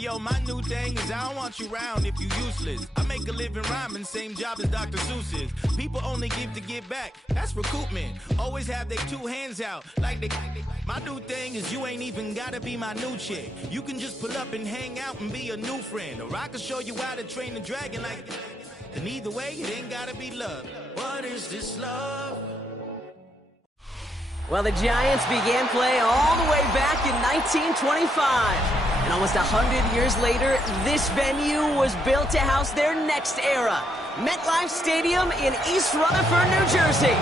yo, my new thing is I don't want you around if you useless. I make a living rhyming, same job as Dr. Seuss's. People only give to get back, that's recoupment. Always have their two hands out, like they. My new thing is you ain't even gotta be my new chick. You can just pull up and hang out and be a new friend. Or I can show you how to train the dragon like. And either way, it ain't gotta be love. What is this love? Well, the Giants began play all the way back in 1925. And almost 100 years later, this venue was built to house their next era. MetLife Stadium in East Rutherford, New Jersey.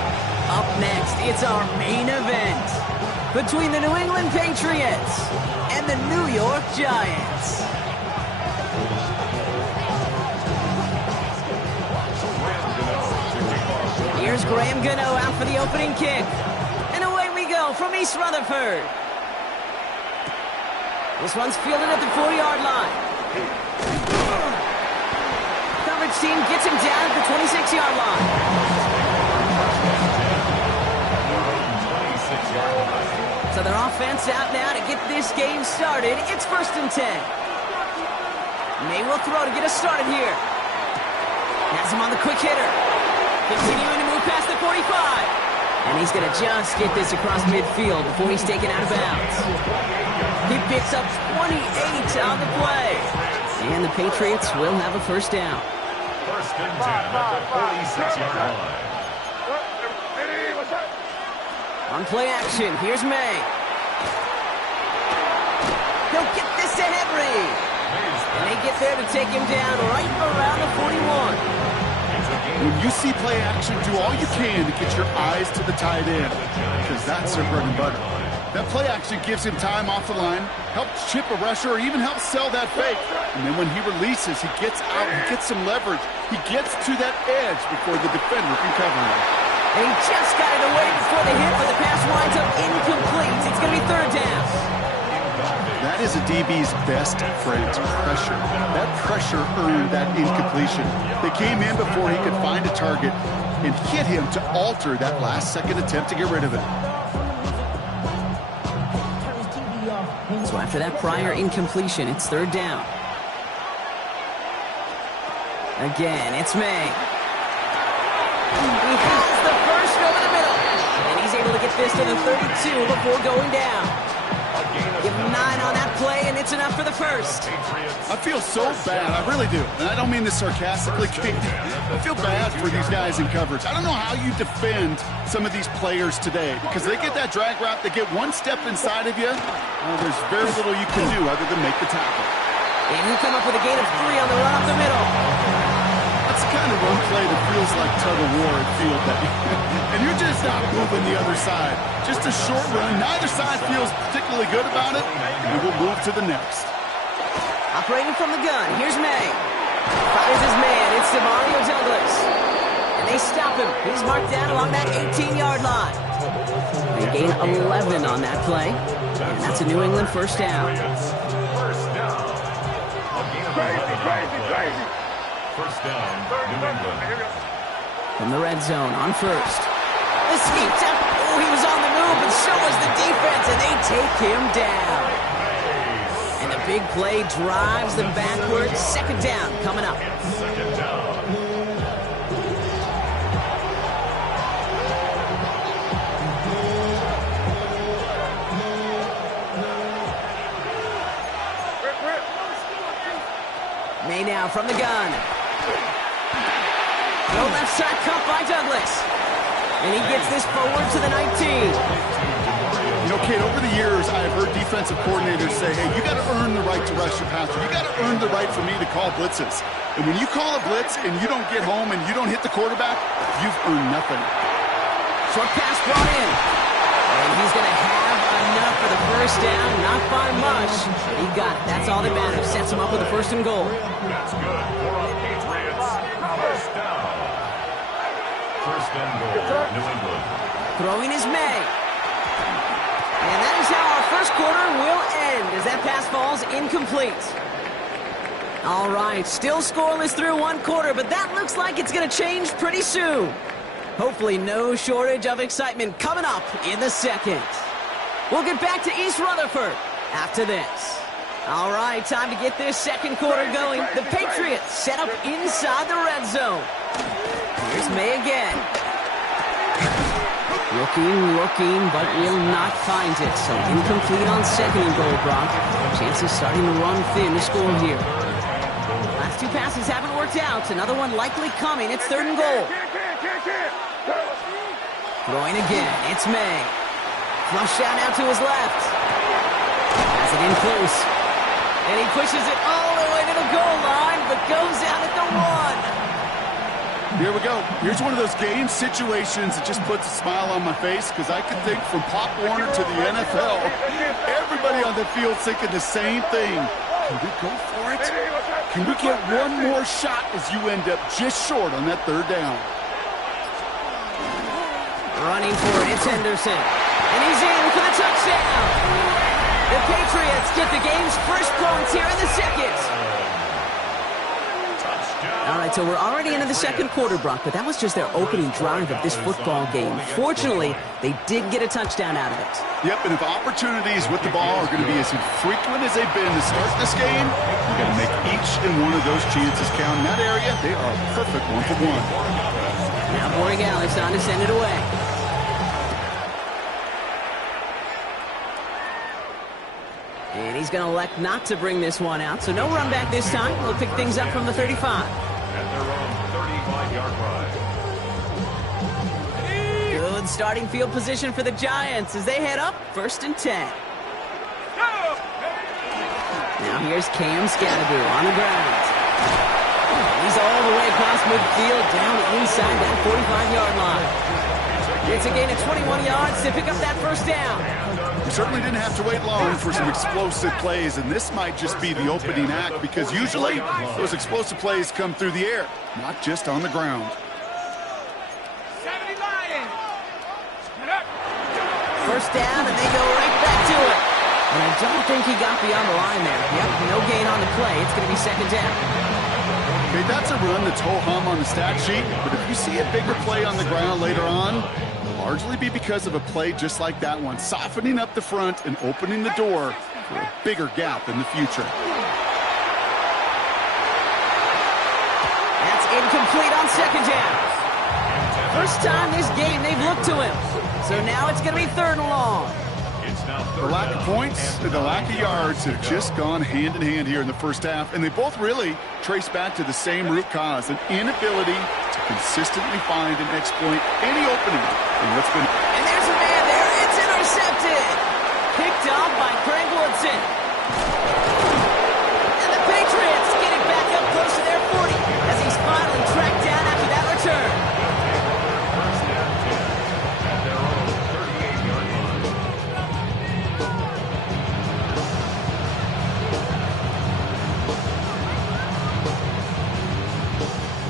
Up next, it's our main event between the New England Patriots and the New York Giants. Here's Graham Gano out for the opening kick. And away we go from East Rutherford. This one's fielded at the 40-yard line. Coverage team gets him down at the 26-yard line. So their offense out now to get this game started. It's 1st and 10. May will throw to get us started here. Has him on the quick hitter. Continuing to move past the 45. And he's going to just get this across midfield before he's taken out of bounds. He picks up 28 on the play. And the Patriots will have a first down. 1st and 10 at the 46-yard line. On play action, here's May. He'll get this to Henry. And they get there to take him down right around the 41. When you see play action, do all you can to get your eyes to the tight end, because that's their bread and butter. That play action gives him time off the line, helps chip a rusher, or even helps sell that fake. And then when he releases, he gets out, he gets some leverage. He gets to that edge before the defender can cover him. And he just got it away before the hit, but the pass winds up incomplete. It's going to be 3rd down. That is a DB's best friend, pressure. That pressure earned that incompletion. They came in before he could find a target and hit him to alter that last-second attempt to get rid of it. So after that prior incompletion, it's 3rd down. Again, it's May. He has the first over the middle. And he's able to get this to the 32 before going down. Give him 9 on that play, and it's enough for the first. I feel so bad. I really do. And I don't mean this sarcastically. I feel bad for these guys in coverage. I don't know how you defend some of these players today, because they get that drag route, they get one step inside of you. There's very little you can do other than make the tackle. And he'll come up with a gain of 3 on the run up the middle. That's the kind of run play that feels like tug-of-war at field day. And you're just not moving the other side. Just a short run. Neither side feels particularly good about it, and we'll move to the next. Operating from the gun, here's May. Fires his man, it's Demario Douglas. And they stop him. He's marked down along that 18-yard line. They gain 11 on that play, and that's a New England first down. First down, New England. From the red zone on first. Escaped up. Oh, he was on the move, but so was the defense, and they take him down. And the big play drives them backwards. 2nd down coming up. 2nd down. May now from the gun. No left side cut by Douglas. And he gets this forward to the 19. You know, Kate, over the years, I've heard defensive coordinators say, hey, you got to earn the right to rush your passer. You got to earn the right for me to call blitzes. And when you call a blitz and you don't get home and you don't hit the quarterback, you've earned nothing. Short pass brought in. And he's going to have enough for the first down. Not by much. He got it. That's all that matters. Sets him up with a 1st and goal. That's good for the Patriots. First down. 1st and goal, New England. Throwing is May. And that is how our first quarter will end as that pass falls incomplete. All right, still scoreless through 1 quarter, but that looks like it's going to change pretty soon. Hopefully no shortage of excitement coming up in the 2nd. We'll get back to East Rutherford after this. All right, time to get this second quarter going. The Patriots set up inside the red zone. Here's May again. Looking, but will not find it. So incomplete on second and goal, Brock. Chances starting to run thin to score here. Last two passes haven't worked out. Another one likely coming. It's third and goal. Throwing again. It's May. Flush out now to his left. Has it in close. And he pushes it all the way to the goal line, but goes out at the 1. Here we go. Here's one of those game situations that just puts a smile on my face because I can think from Pop Warner to the NFL, everybody on the field thinking the same thing. Can we go for it? Can we get one more shot as you end up just short on that third down? Running for it, it's Henderson. And he's in for the touchdown. The Patriots get the game's first points here in the second. All right, so we're already into the second quarter, Brock, but that was just their opening drive of this football game. Fortunately, they did get a touchdown out of it. Yep, and if opportunities with the ball are going to be as infrequent as they've been to start this game, you got to make each and one of those chances count. In that area, they are a perfect 1-for-1. Now Borregales on to send it away. And he's going to elect not to bring this one out, so no run back this time. We'll pick things up from the 35. At their own 35-yard line. Good starting field position for the Giants as they head up 1st and 10. Now here's Cam Scadaboo on the ground. He's all the way across midfield down inside that 45-yard line. It's a gain of 21 yards to pick up that first down. We certainly didn't have to wait long for some explosive plays, and this might just be the opening act because usually those explosive plays come through the air, not just on the ground. First down, and they go right back to it. And I don't think he got beyond the line there. Yep, no gain on the play. It's going to be second down. Okay, that's a run that's ho-hum on the stat sheet, but if you see a bigger play on the ground later on, largely be because of a play just like that one, softening up the front and opening the door for a bigger gap in the future. That's incomplete on second down. First time this game they've looked to him. So now it's going to be third and long. The lack of points and the lack of yards have just gone hand in hand here in the first half, and they both really trace back to the same root cause, an inability to consistently find and exploit any opening in what's been. And there's a man there. It's intercepted. Picked off by Craig Woodson. And the Patriots get it back up close to their 40 as he's finally tracked down after that return.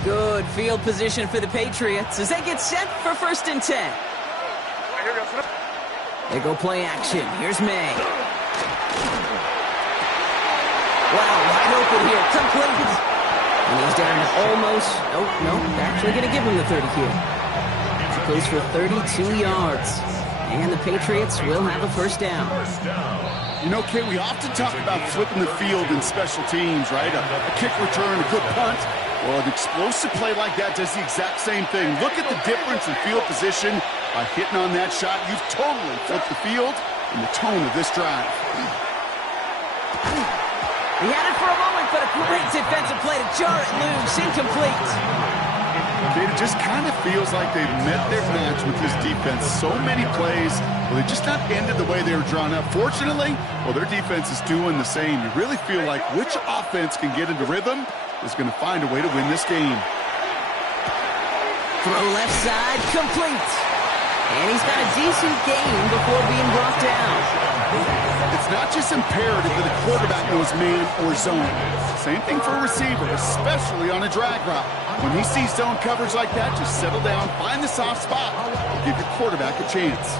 Good field position for the Patriots as they get set for 1st and 10. They go play action. Here's May. Wow, wide open here. Complete. And he's down to almost... Nope. They're actually going to give him the 30 here. It goes for 32 yards. And the Patriots will have a first down. You know, Kate, we often talk about flipping the field in special teams, right? A kick return, a good punt. Well, an explosive play like that does the exact same thing. Look at the difference in field position. By hitting on that shot, you've totally flipped the field and the tone of this drive. He had it for a moment, but a great defensive play to jar it loose. Incomplete. Kate, it just kind of feels like they've met their match with this defense. So many plays, well, they just not ended the way they were drawn up. Fortunately, well, their defense is doing the same. You really feel like which offense can get into rhythm is going to find a way to win this game. Throw left side, complete. And he's got a decent gain before being brought down. It's not just imperative that a quarterback knows man or zone. Same thing for a receiver, especially on a drag route. When he sees zone coverage like that, just settle down, find the soft spot, and give your quarterback a chance.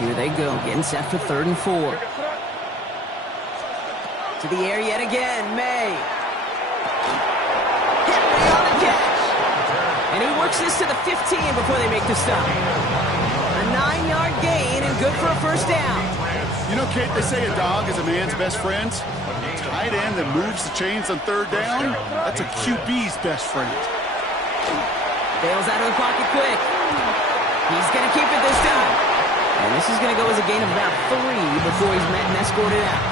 Here they go, getting set for 3rd and 4. To the air yet again, May. Henry on the catch. And he works this to the 15 before they make the stop. A 9-yard gain, and good for a first down. You know, Kate, they say a dog is a man's best friend. Tight end that moves the chains on third down, that's a QB's best friend. Bails out of the pocket quick. He's going to keep it this time. And this is going to go as a gain of about 3 before he's met and escorted out.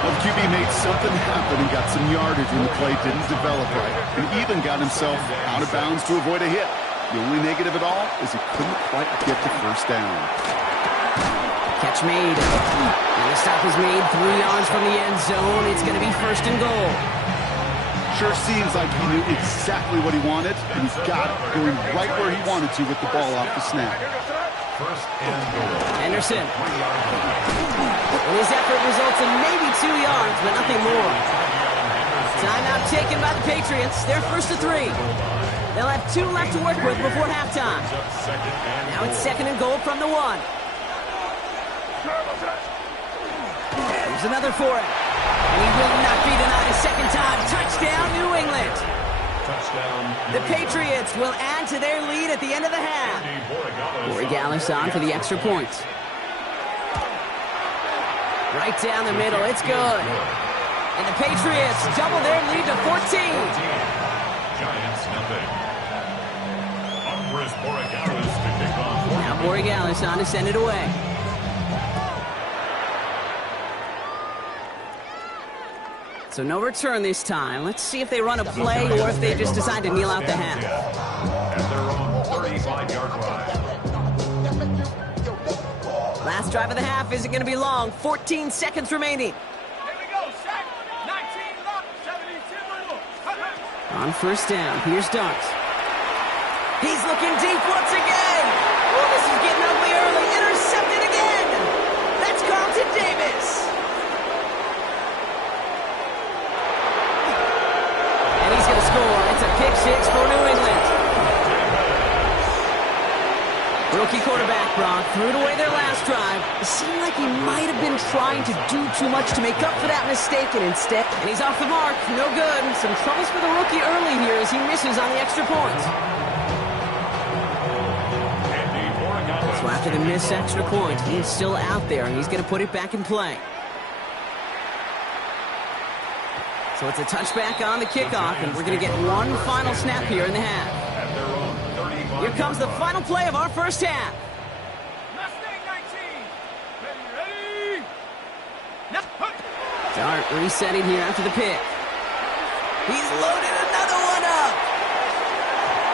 Well, the QB made something happen and got some yardage when the play didn't develop right, and even got himself out of bounds to avoid a hit. The only negative at all is he couldn't quite get the first down. Catch made. And the stop is made 3 yards from the end zone. It's going to be first and goal. Sure seems like he knew exactly what he wanted, and he's got it going right where he wanted to with the ball off the snap. First and goal. Henderson. And his effort results in maybe 2 yards, but nothing more. Timeout taken by the Patriots. They're first to 3. They'll have 2 left to work with before halftime. Now it's second and goal from the 1. Here's another for him. And he will not be denied a second time. Touchdown, New England. Touchdown. The Patriots will add to their lead at the end of the half. Borregales on for the extra point. Right down the middle. It's good. And the Patriots double their lead to 14. Giants nothing. Andres Borregales to kick off. Now Borregales on to send it away. So no return this time. Let's see if they run a play or if they just decide to kneel out the half. At their own 35-yard line. Last drive of the half isn't going to be long. 14 seconds remaining. On first down, here's Dart. He's looking deep once again. Oh, this is getting ugly early. Intercepted again. That's Carlton Davis. And he's going to score. It's a pick 6 for New England. Rookie quarterback, Brock, threw it away their last drive. It seemed like he might have been trying to do too much to make up for that mistake, and instead, and he's off the mark. No good. Some troubles for the rookie early here as he misses on the extra point. So after the missed extra point, he is still out there, and he's going to put it back in play. So it's a touchback on the kickoff, and we're going to get one final snap here in the half. Here comes the final play of our first half. Dart resetting here after the pick. He's loaded another one up.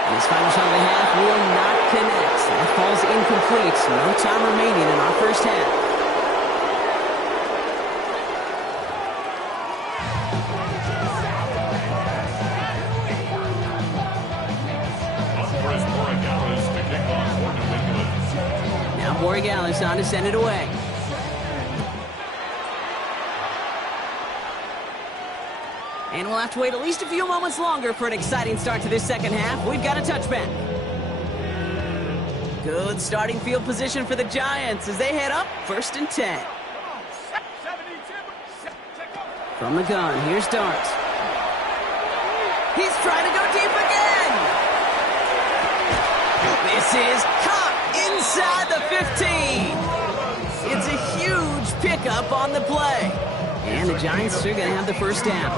And his final shot of the half will not connect. That falls incomplete. No time remaining in our first half. Now Borregales on to send it away. And we'll have to wait at least a few moments longer for an exciting start to this second half. We've got a touchback. Good starting field position for the Giants as they head up first and 10. From the gun, here's Dart. He's trying to go deep again. This is caught inside the 15. It's a huge pickup on the play. And the Giants are going to have the first down.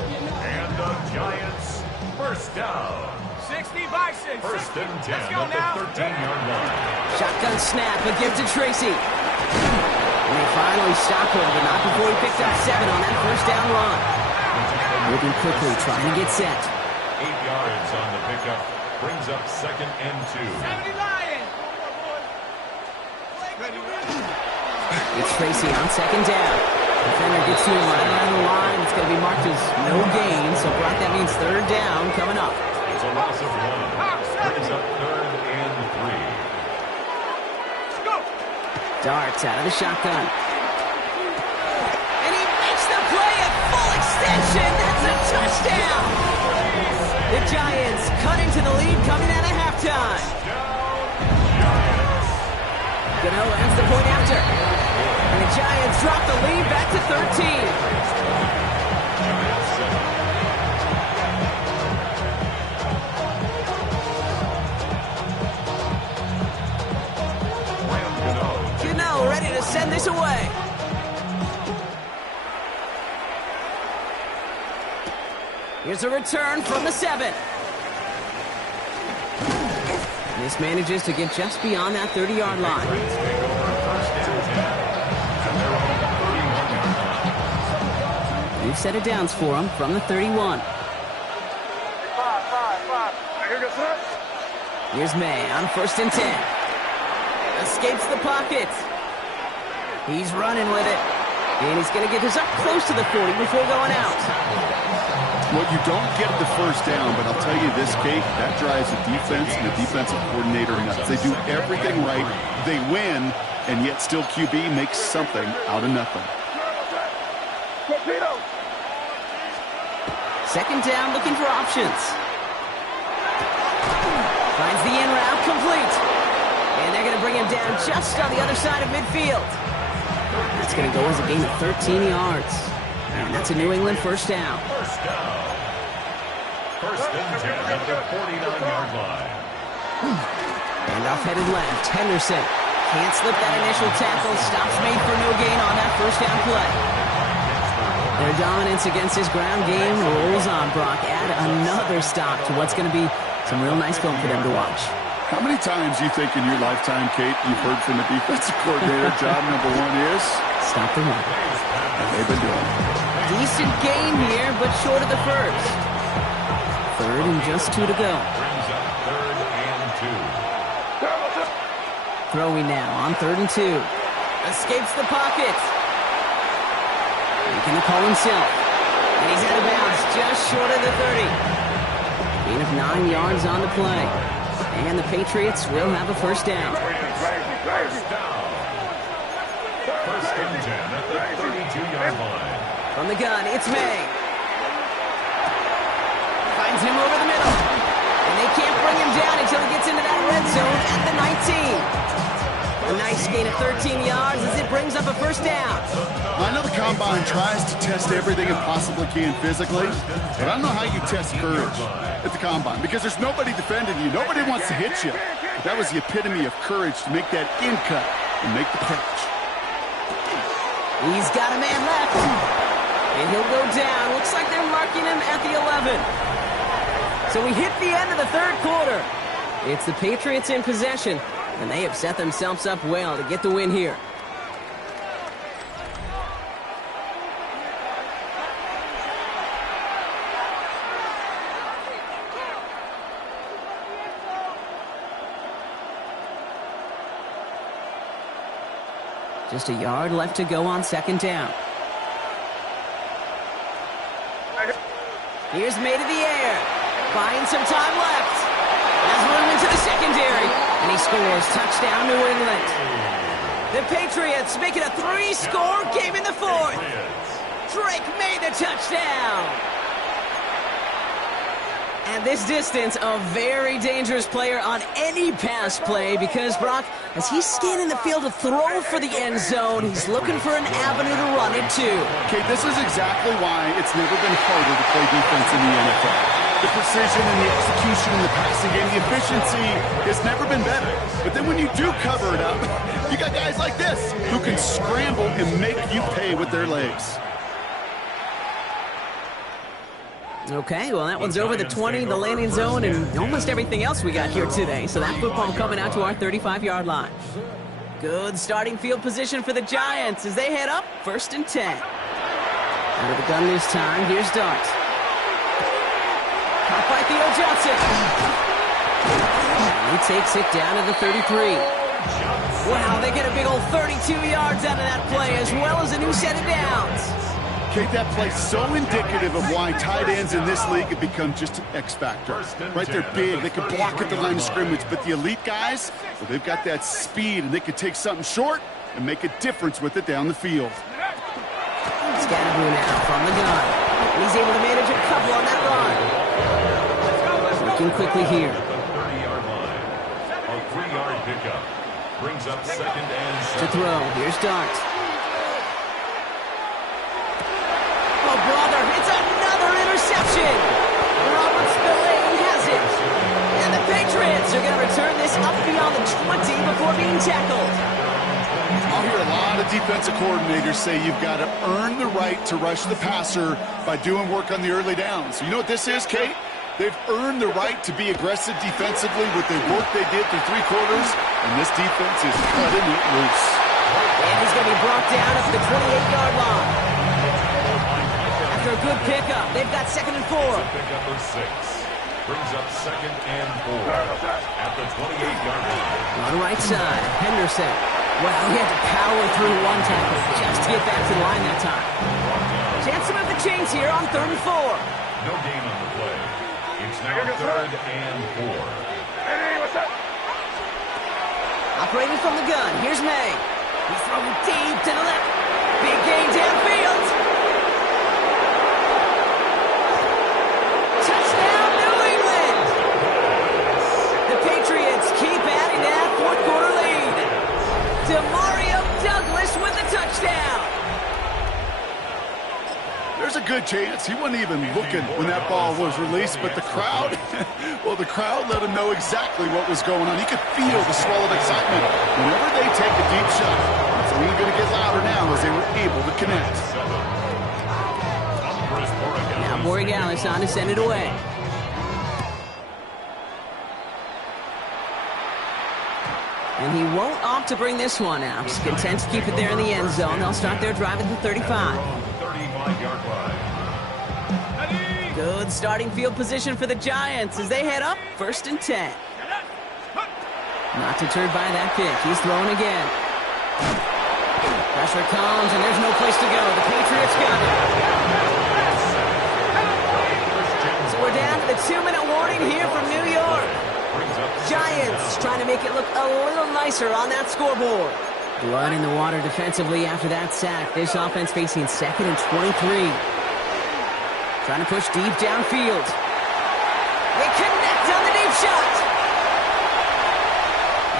And the Giants first down. 60 by 6. First and 10 Let's go at now. the 13-yard line. Shotgun snap, a give to Tracy. And they finally stop him, but not before he picked up 7 on that first down run. Moving quickly, trying to get set. 8 yards on the pickup. Brings up second and 2. 70 Lion. It's Tracy on second down. Defender gets to him right around the line. It's going to be marked as no gain, so Brock, that means third down coming up. It's a loss of 1. Brings up third and 3. Darts out of the shotgun. And he makes the play at full extension. That's a touchdown. The Giants cut into the lead coming out of halftime. Gano lands the point after. And the Giants drop the lead back to 13. Here's a return from the 7. This manages to get just beyond that 30-yard line. New set of downs for him from the 31. Here's May on 1st and 10. Escapes the pocket. He's running with it. And he's going to get this up close to the 40 before going out. Well, you don't get the first down, but I'll tell you this, Kate, that drives the defense and the defensive coordinator nuts. They do everything right. They win, and yet still QB makes something out of nothing. Second down, looking for options. Finds the in route, complete. And they're going to bring him down just on the other side of midfield. That's going to go as a gain of 13 yards. And that's a New England first down. First down. First and 10 at the 49-yard line. And off headed left, Henderson. Can't slip that initial tackle. Stops made for no gain on that first down play. Their dominance against his ground game rolls on, Brock. Add another stop to what's going to be some real nice film for them to watch. How many times do you think in your lifetime, Kate, you've heard from the defensive coordinator, job number 1 is? Stop the run. They've been doing it. Decent gain here, but short of the first. 3rd and just 2 to go. Brings up 3rd and 2. Throwing now on 3rd and 2. Escapes the pocket. Making the call himself. And he's out of bounds just short of the 30. Gain of 9 yards on the play. And the Patriots will have a first down. First down. First and 10 at the 32-yard line. From the gun, it's May. Finds him over the middle. And they can't bring him down until he gets into that red zone at the 19. A nice gain of 13 yards as it brings up a first down. I know the Combine tries to test everything it possibly can physically, but I don't know how you test courage at the Combine because there's nobody defending you. Nobody wants to hit you. But that was the epitome of courage to make that in cut and make the catch. He's got a man left. And he'll go down. Looks like they're marking him at the 11. So we hit the end of the 3rd quarter. It's the Patriots in possession, and they have set themselves up well to get the win here. Just a yard left to go on 2nd down. Here's May to the air. Buying some time left. Has room into the secondary. And he scores. Touchdown, New England. The Patriots make it a 3-score game in the 4th. Drake made the touchdown. At this distance, a very dangerous player on any pass play because, Brock, as he's scanning the field to throw for the end zone, he's looking for an avenue to run it to. Okay, this is exactly why it's never been harder to play defense in the NFL. The precision and the execution in the passing game, the efficiency has never been better. But then when you do cover it up, you got guys like this who can scramble and make you pay with their legs. Okay, well, that one's over the 20, the landing zone, and almost everything else we got here today. So that football coming out to our 35-yard line. Good starting field position for the Giants as they head up 1st and 10. Out of the gun this time, here's Dart. Caught by Theo Johnson. He takes it down to the 33. Wow, they get a big old 32 yards out of that play as well as a new set of downs. Kate, that play so indicative of why tight ends in this league have become just an X factor. Right, they're big, they can block at the line of scrimmage, but the elite guys, well, they've got that speed and they can take something short and make a difference with it down the field. Scatterboo now from the gun. He's able to manage a couple on that run. Working quickly here. At the 30-yard line. A 3-yard pickup. Brings up 2nd and 7. To throw, here's Dart. Oh, brother, it's another interception. Robert Spillane has it. And the Patriots are going to return this up beyond the 20 before being tackled. I'll hear hear a lot of defensive coordinators say you've got to earn the right to rush the passer by doing work on the early downs. You know what this is, Kate? They've earned the right to be aggressive defensively with the work they did through 3 quarters, and this defense is cutting it loose. And he's going to be brought down at the 28-yard line. After a good pickup, they've got 2nd and 4. Pickup of 6. Brings up 2nd and 4 at the 28-yard line. On the right side, Henderson. Well, he had to power through one tackle just to get back to the line that time. Chance to move the chains here on 3rd and 4. No gain on the play. It's now 3rd and 4. Operating from the gun, here's May. He's throwing deep to the left. Big gain downfield. Touchdown, New England. The Patriots keep adding that 4th quarter lead. Demario Douglas with the touchdown. There's a good chance he wasn't even looking when that ball was released, but the crowd, well, the crowd let him know exactly what was going on. He could feel the swell of excitement. Whenever they take a deep shot, it's only going to get louder now as they were able to connect. Now Borregales on to send it away. And he won't opt to bring this one out. He's content to keep it there in the end zone. They'll start their drive at the 35. 35-yard line. Good starting field position for the Giants as they head up 1st and 10. Not deterred by that kick. He's throwing again. Pressure comes, and there's no place to go. The Patriots got it. So we're down to the 2-minute warning here from New York. Giants trying to make it look a little nicer on that scoreboard. Blood in the water defensively after that sack. This offense facing 2nd and 23. Trying to push deep downfield. They connect on the deep shot.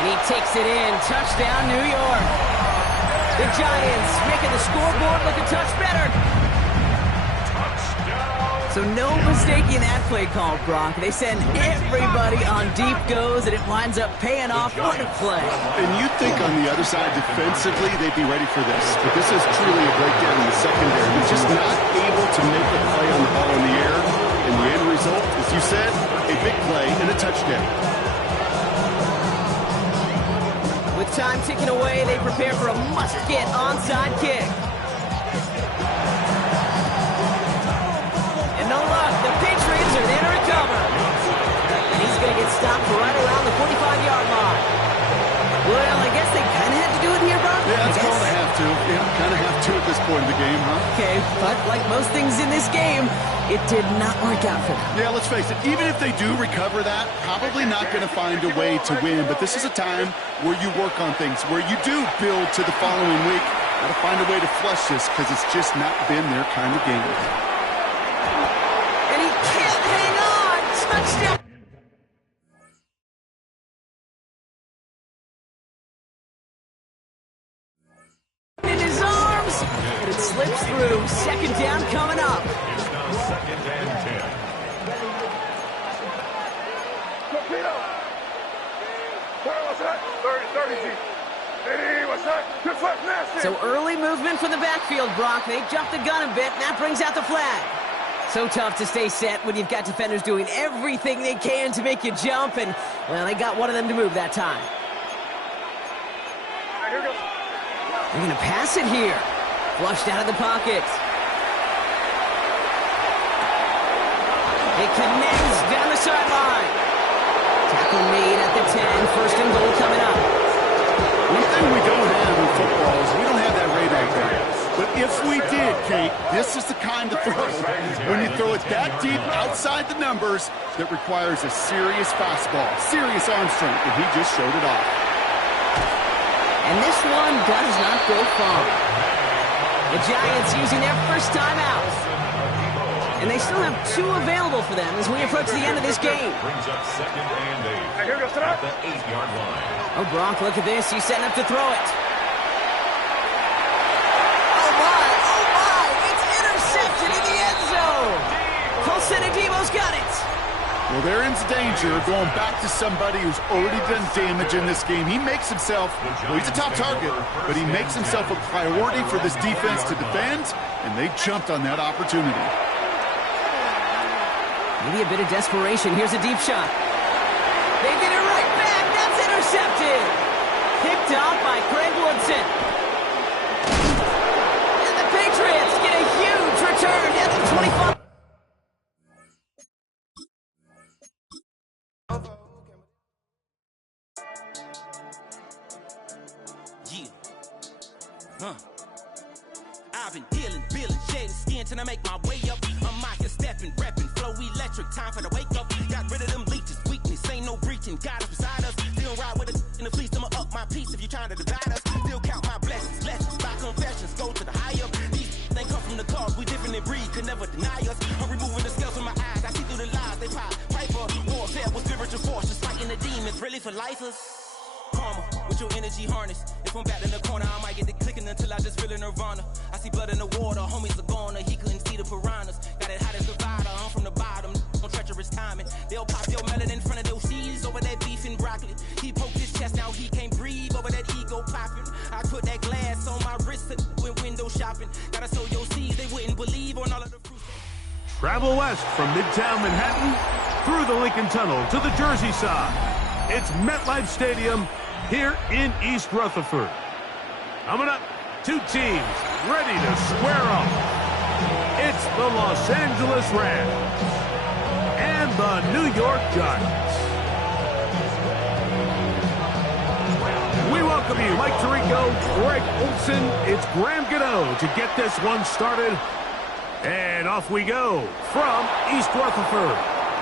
And he takes it in. Touchdown, New York. The Giants making the scoreboard look a touch better. So no mistaking that play call, Brock. They send everybody on deep goes, and it winds up paying off. What a play. And you'd think on the other side, defensively, they'd be ready for this. But this is truly a breakdown in the secondary. They're just not able to make a play on the ball in the air. And the end result, as you said, a big play and a touchdown. With time ticking away, they prepare for a must-get onside kick. And no luck, the Patriots are there to recover. And he's going to get stopped right around the 45-yard line. Well, I guess they kind of had to do it here, Brock. Yeah, it's called a have to. Yeah, kind of have to at this point in the game, huh? Okay, but like most things in this game, it did not work out for them. Yeah, let's face it, even if they do recover that, probably not going to find a way to win. But this is a time where you work on things, where you do build to the following week. Got to find a way to flush this because it's just not been their kind of game. And he can't hang on. Touchdown. In his arms, and it slips through. 2nd down coming up. It's now 2nd and 10. So early movement from the backfield, Brock. They jumped the gun a bit, and that brings out the flag. So tough to stay set when you've got defenders doing everything they can to make you jump, and, well, they got one of them to move that time. They're going to pass it here. Flushed out of the pocket. It connects down the sideline. Tackle made at the 10. 1st and goal coming up. One thing we don't have in football is we don't have that radar gun. But if we did, Kate, this is the kind of throw. When you throw it that deep outside the numbers, that requires a serious fastball, serious arm strength, and he just showed it off. And this one does not go far. The Giants using their first timeout. And they still have 2 available for them as we approach the end of this game. Brings up 2nd and 8 at the 8-yard line. Oh, Brock, look at this. He's setting up to throw it. Oh, my. It's intercepted in the end zone. Paulson Adebo's got it. Well, they're in danger of going back to somebody who's already done damage in this game. He makes himself, well, he's a top target, but he makes himself a priority for this defense to defend, and they jumped on that opportunity. Maybe a bit of desperation. Here's a deep shot. They get it right back. That's intercepted. Picked off by Craig Woodson. And the Patriots get a huge return at the 25. I've been dealing, shading skin till I make my way up. I'm out here stepping, repping, flow electric, time for the wake up. Got rid of them leeches, weakness, ain't no breaching. Got us beside us, still ride with a in the fleece. I'ma up my piece if you trying to divide us. Still count my blessings, lessons, by confessions, go to the high up. These they come from the cause, we different in breed, could never deny us. I'm removing the scales from my eyes, I see through the lies they pop. Piper, warfare with spiritual force, just fighting the demons, really for lifers. Karma, with your energy harness. If I'm back in the corner, I might get it clicking until I just feel a nirvana. I see blood in the water, homies are gone, he couldn't see the piranhas. Got it hot as Nevada, I'm from the bottom, on treacherous timing. They'll pop your melon in front of those seeds over that beef and broccoli. He poked his chest, now he can't breathe over that ego popping. I put that glass on my wrist when window shopping. Gotta sow your seeds, they wouldn't believe on all of the fruits. Travel west from Midtown Manhattan through the Lincoln Tunnel to the Jersey side. It's MetLife Stadium here in East Rutherford. Coming up, two teams ready to square off. It's the Los Angeles Rams and the New York Giants. We welcome you, Mike Tirico, Greg Olson. It's Graham Gano to get this one started. And off we go from East Rutherford.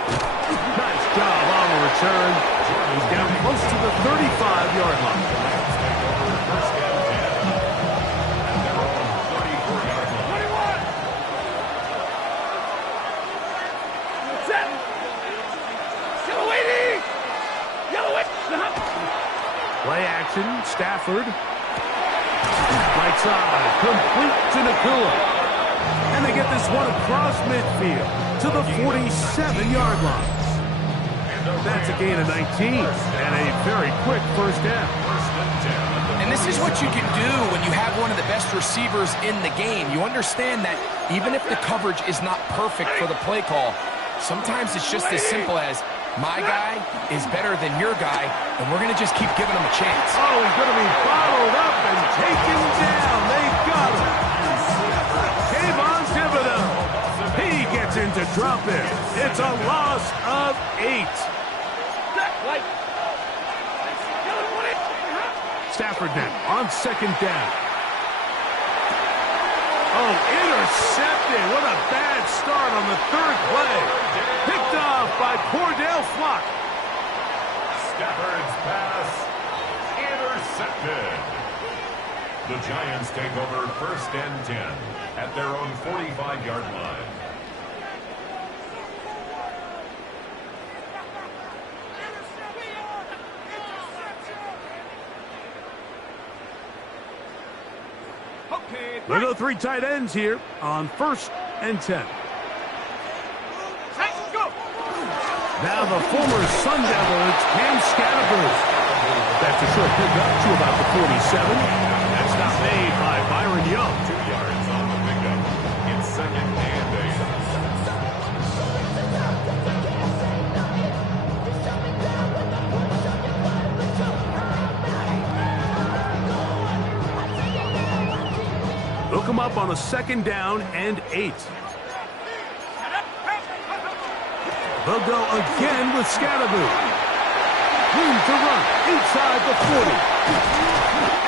Nice job on the return. He's down close to the 35-yard line. First and 10 at their own 34-yard line. 21! Set! Yellow 80! Yellow 80! Play action, Stafford. Right side, complete to Nakua. And they get this one across midfield to the 47-yard line. That's a gain of 19 and a very quick first down. And this is what you can do when you have one of the best receivers in the game. You understand that even if the coverage is not perfect for the play call, sometimes it's just as simple as my guy is better than your guy, and we're going to just keep giving him a chance. Oh, he's going to be bottled up and taken down. They got him. Kayvon Thibodeau. He gets into drop it. It's a loss of 8. Stafford now on second down. Oh, intercepted. What a bad start on the third play. Picked off by Cordell Flock. Stafford's pass intercepted. The Giants take over first and 10 at their own 45-yard line. We'll go 3 tight ends here on first and 10. Now the former Sun Devil, it's Cam Scattergood. That's a short pickup to about the 47. That's not made by Byron Young. 2 yards on the pickup. It's second and 8. Look him up on a second down and 8. They'll go again with Scattergood. Room to run inside the 40.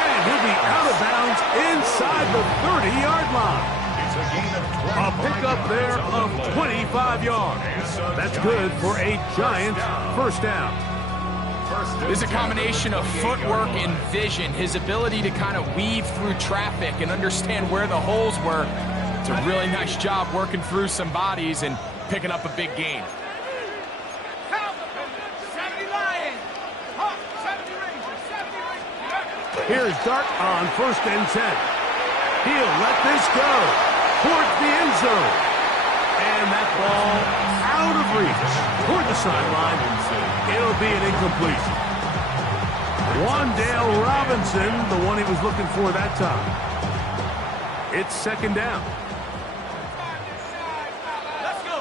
And he'll be out of bounds inside the 30-yard line. It's a gain of 20. A pickup there of 25 yards. That's good for a Giant first down. There's a combination of footwork and vision, his ability to kind of weave through traffic and understand where the holes were. It's a really nice job working through some bodies and picking up a big gain. 70 Lions! 70 Rangers! 70 Rangers! Here's Dart on first and 10. He'll let this go towards the end zone. And that ball out of reach. Toward the sideline. It'll be an incompletion. Wandale Robinson, the one he was looking for that time. It's second down. Let's go.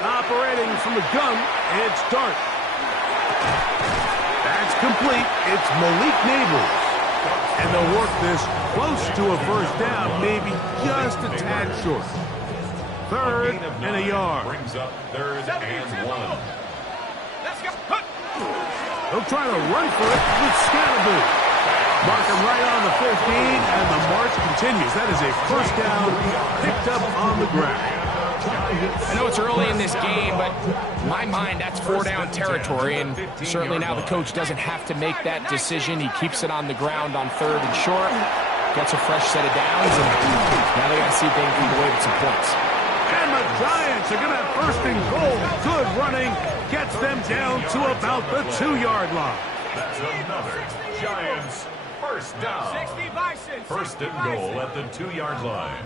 Operating from the gun, it's Dart. That's complete. It's Malik Neighbors. And they'll work this close to a first down, maybe just a tad short. Third and a yard. Brings up third and 1. Let's go. They'll try to run for it with Scatterboo. Mark him right on the 15, and the march continues. That is a first down picked up on the ground. I know it's early in this game, but in my mind, that's 4-down territory, and certainly now the coach doesn't have to make that decision. He keeps it on the ground on third and short, gets a fresh set of downs, and now they got to see if they can come away with some points. And the Giants are going to have first and goal. Good running gets them down to about the 2-yard line. That's another Giants first down. 60 Bison. First and goal at the 2-yard line.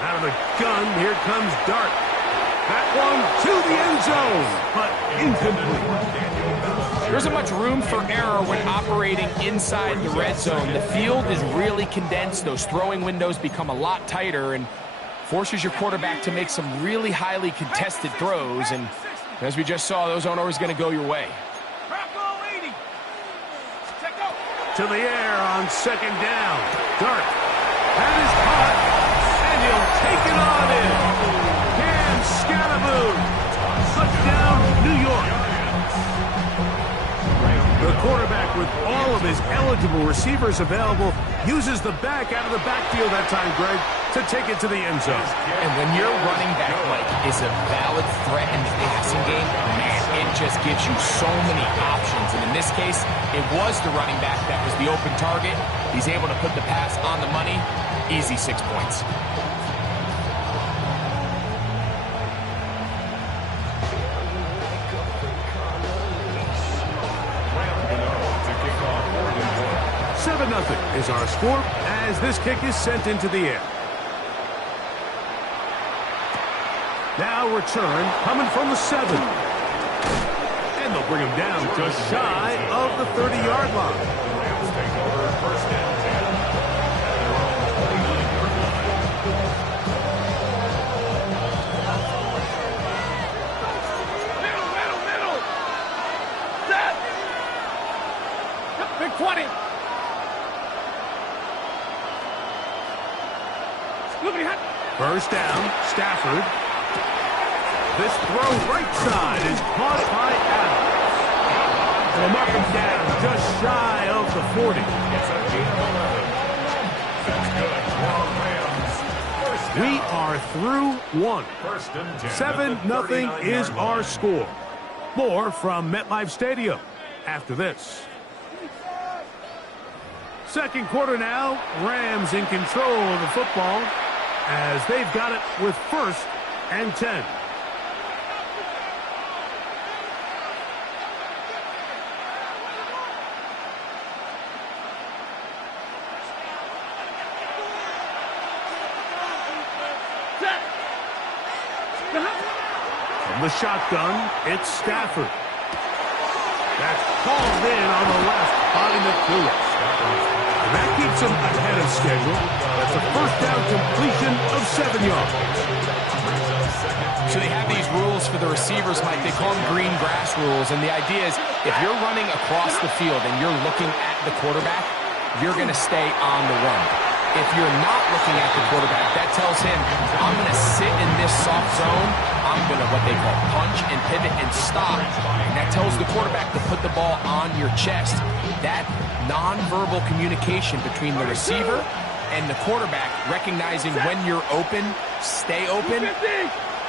Out of the gun, here comes Dart. That one to the end zone, but incomplete. There isn't much room for error when operating inside the red zone. The field is really condensed. Those throwing windows become a lot tighter and forces your quarterback to make some really highly contested throws. And as we just saw, those aren't always going to go your way. To the air on second down. Dart. That is caught. And he'll take it on in. Dan Scatterboo. Touchdown, New York. The quarterback, with all of his eligible receivers available, uses the back out of the backfield that time, Greg, to take it to the end zone. And when your running back is a valid threat in the passing game, man, it just gives you so many options. And in this case, it was the running back that was the open target. He's able to put the pass on the money. Easy 6 points. Nothing is our score as this kick is sent into the air. Now return coming from the 7. And they'll bring him down just shy of the 30-yard line. Rams take over first and 10 at their own 29-yard Middle. Set. Big 20. First down, Stafford. This throw right side is caught by Adams. And they'll mark him down just shy of the 40. It's a gain of 11. That's good. We are through one. First and 10. 7-0 is our score. More from MetLife Stadium after this. Second quarter now. Rams in control of the football, as they've got it with first and 10. From the shotgun, it's Stafford. That's called in on the left by McClure. That keeps him ahead of schedule. That's a first down completion of 7 yards. So they have these rules for the receivers, Mike. They call them green grass rules. And the idea is if you're running across the field and you're looking at the quarterback, you're going to stay on the run. If you're not looking at the quarterback, that tells him, I'm going to sit in this soft zone. I'm going to what they call punch and pivot and stop. And that tells the quarterback to put the ball on your chest. That nonverbal communication between the receiver and the quarterback, recognizing when you're open, stay open,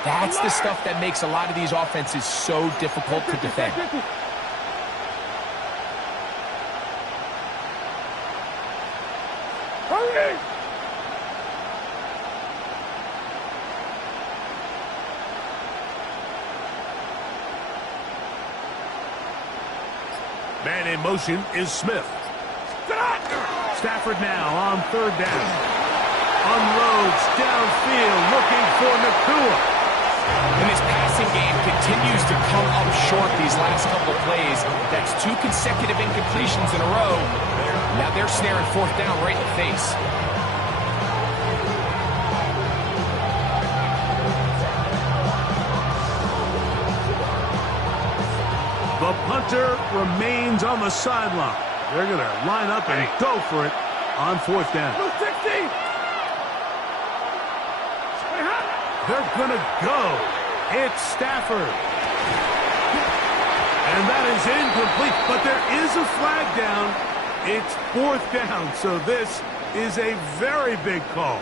that's the stuff that makes a lot of these offenses so difficult to defend. Hurry! Man in motion is Smith. Stafford now on third down. Unloads downfield, looking for Nakua. And his passing game continues to come up short these last couple plays. That's 2 consecutive incompletions in a row. Now they're snaring fourth down right in the face. The punter remains on the sideline. They're going to line up and go for it on fourth down. They're going to go. It's Stafford. And that is incomplete, but there is a flag down. It's fourth down, so this is a very big call.